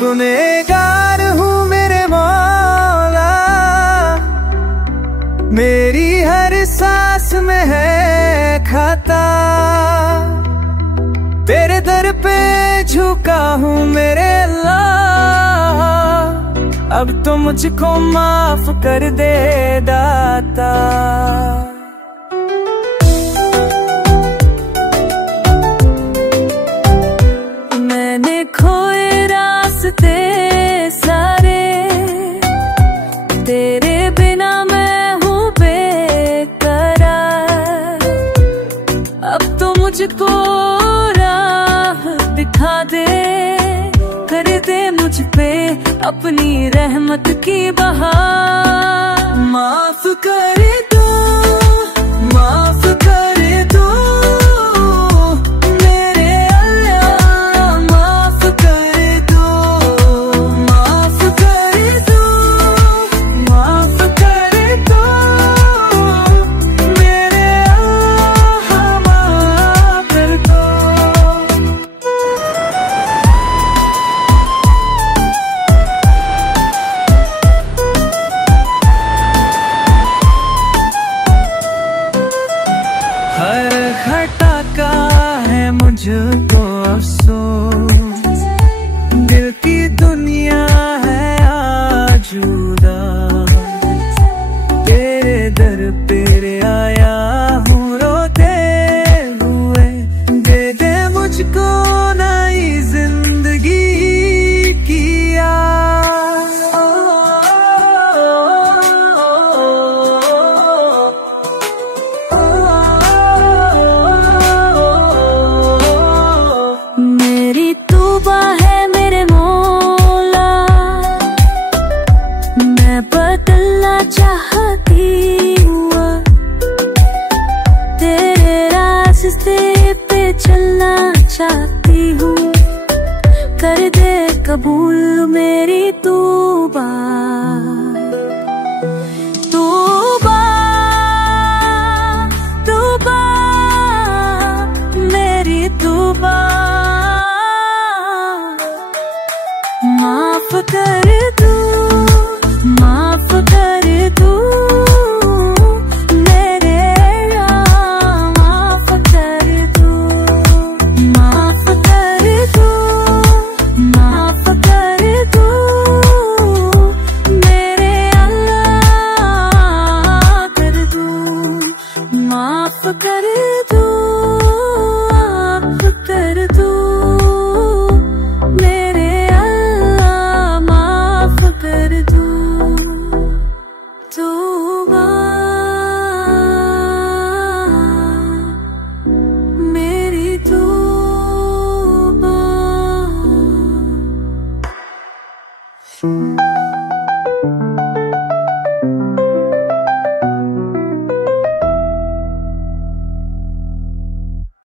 गुनहगार हूँ मेरे मौला, मेरी हर सांस में है खता। तेरे दर पे झुका हूँ मेरे अल्लाह, अब तो मुझको माफ कर दे दाता। मैंने खोए रास्ते सारे, तेरे बिना मैं हूँ बेकरार। अब तो मुझको राह दिखा दे, कर दे मुझ पे अपनी रहमत की बहार। माफ कर दो, माफ कर दो मेरे अल्लाह, माफ कर दो, माफ कर दो, माफ कर दो मेरे अल्लाह, माफ कर दो। हर घटा का है मुझको अफसोस, दिल की दुनिया है आजूदा। तेरे दर पे आया हूँ रोते हुए, दे दे मुझको नई जिंदगी की आस। मेरी तौबा है मेरे मौला, मैं बदलना चाहती हूँ, तेरे रास्ते पे चलना चाहती हूँ। कर दे कबूल मेरी तौबा, तौबा, तौबा मेरी तौबा। माफ कर दो, माफ कर दो मेरे अल्लाह, माफ कर दो, माफ कर दो, माफ कर दो मेरे अल्लाह, कर दो, माफ कर दो, माफ कर दो मेरे अल्लाह, माफ कर दो। तौबा मेरी तौबा।